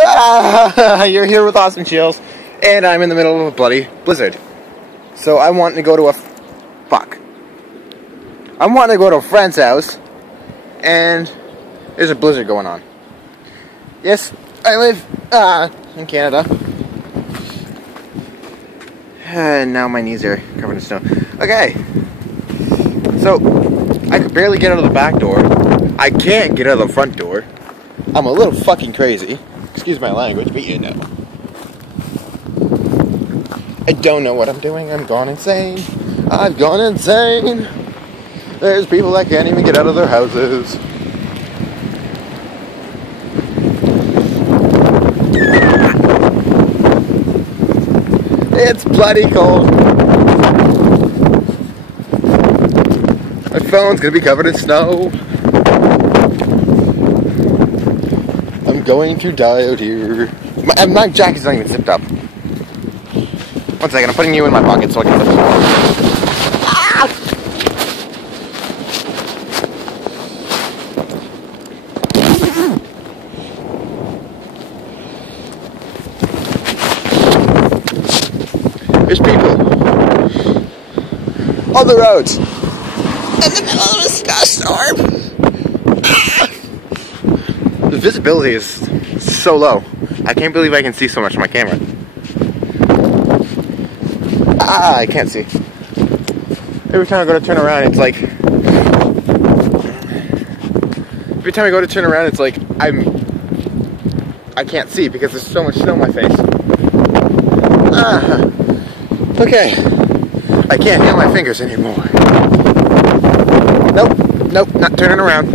You're here with AwesomeChills, and I'm in the middle of a bloody blizzard. So I want to go to a I'm wanting to go to a friend's house, and there's a blizzard going on. Yes, I live in Canada. And now my knees are covered in snow. Okay, so I could barely get out of the back door. I can't get out of the front door. I'm a little fucking crazy. Excuse my language, but you know. I don't know what I'm doing. I'm gone insane. I've gone insane. There's people that can't even get out of their houses. It's bloody cold. My phone's gonna be covered in snow. I'm going to die out here. My jacket's not even zipped up. One second, I'm putting you in my pocket so I can zip it. Ah! There's people on the roads in the middle of a snowstorm. The visibility is so low. I can't believe I can see so much on my camera. I can't see. Every time I go to turn around, it's like... Every time I go to turn around, it's like I can't see because there's so much snow on my face. Okay. I can't feel my fingers anymore. Nope, not turning around.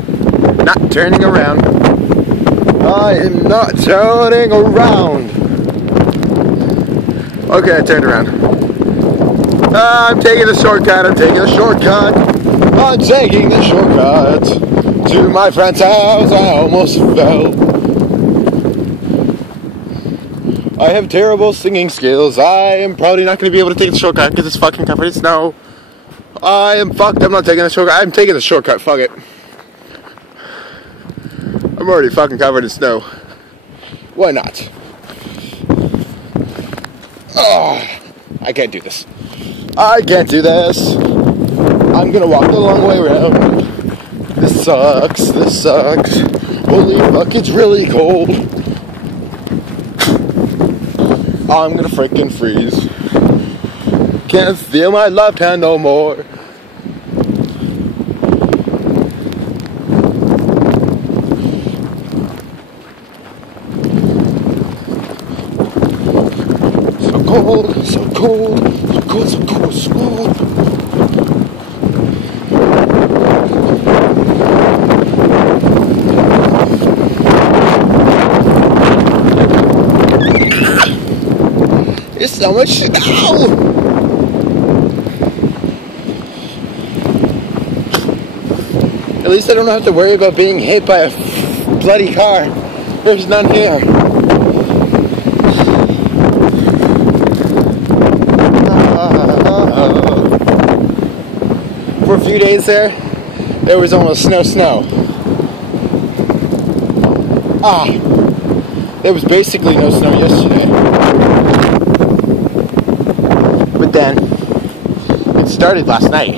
Not turning around. I am not turning around. Okay, I turned around. I'm taking the shortcut, I'm taking the shortcut. I'm taking the shortcut to my friend's house. I almost fell. I have terrible singing skills. I am probably not going to be able to take the shortcut because it's fucking covered in snow. I am fucked. I'm not taking the shortcut. I'm taking the shortcut. Fuck it. I'm already fucking covered in snow. Why not? Oh, I can't do this. I can't do this. I'm gonna walk the long way around. This sucks. This sucks. Holy fuck, it's really cold. I'm gonna freaking freeze. Can't feel my left hand no more. So cold, so cold, so cold, so cold, so cold. There's so much snow! At least I don't have to worry about being hit by a bloody car. There's none here. For a few days there was almost snow. There was basically no snow yesterday. But then, it started last night.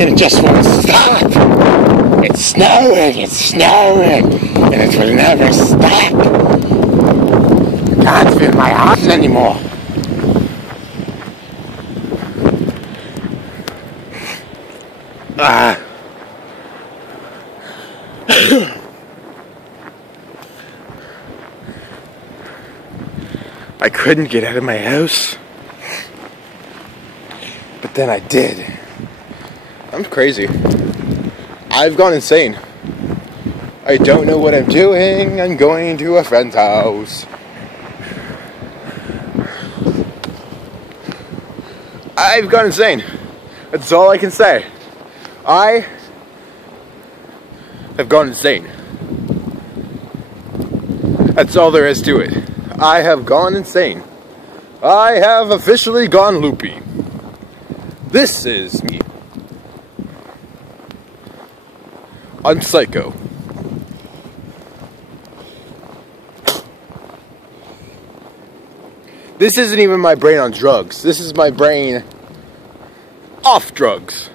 And it just won't stop. It's snowing, and it will never stop. I can't feel my arms anymore. I couldn't get out of my house, but then I did. I'm crazy. I've gone insane. I don't know what I'm doing. I'm going to a friend's house. I've gone insane. That's all I can say. I have gone insane. That's all there is to it. I have gone insane. I have officially gone loopy. This is me. I'm psycho. This isn't even my brain on drugs. This is my brain off drugs.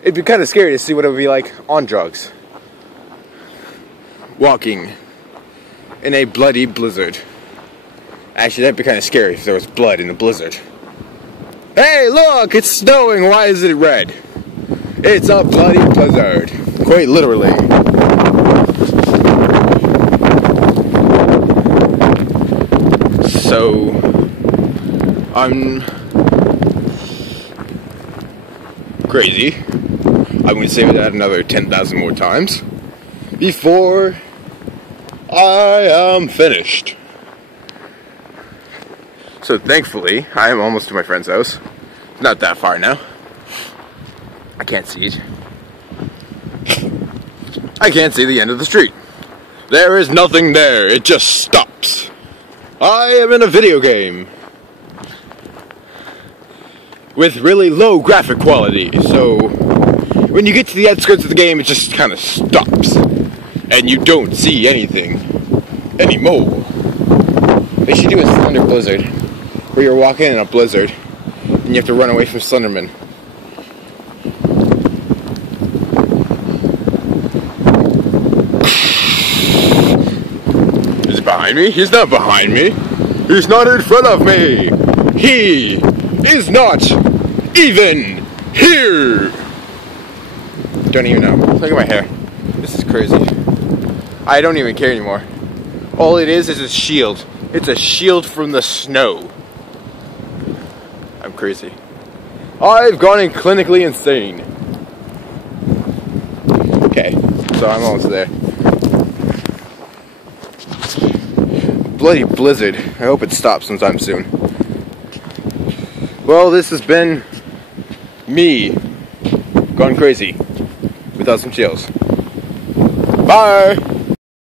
It'd be kind of scary to see what it would be like on drugs. Walking in a bloody blizzard. Actually, that'd be kind of scary if there was blood in the blizzard. Hey, look! It's snowing! Why is it red? It's a bloody blizzard. Quite literally. So, I'm crazy. I'm going to say that another 10,000 more times before I am finished. So thankfully, I am almost to my friend's house. It's not that far now. I can't see it. I can't see the end of the street. There is nothing there. It just stops. I am in a video game with really low graphic quality, so when you get to the outskirts of the game, it just kind of stops, and you don't see anything anymore. They should do a Slender Blizzard, where you're walking in a blizzard, and you have to run away from Slenderman. Is he behind me? He's not behind me. He's not in front of me. He is not even here. Don't even know. Look at my hair. This is crazy. I don't even care anymore. All it is a shield. It's a shield from the snow. I'm crazy. I've gone clinically insane. Okay, so I'm almost there. Bloody blizzard. I hope it stops sometime soon. Well, this has been me gone crazy with AwesomeChills. Bye!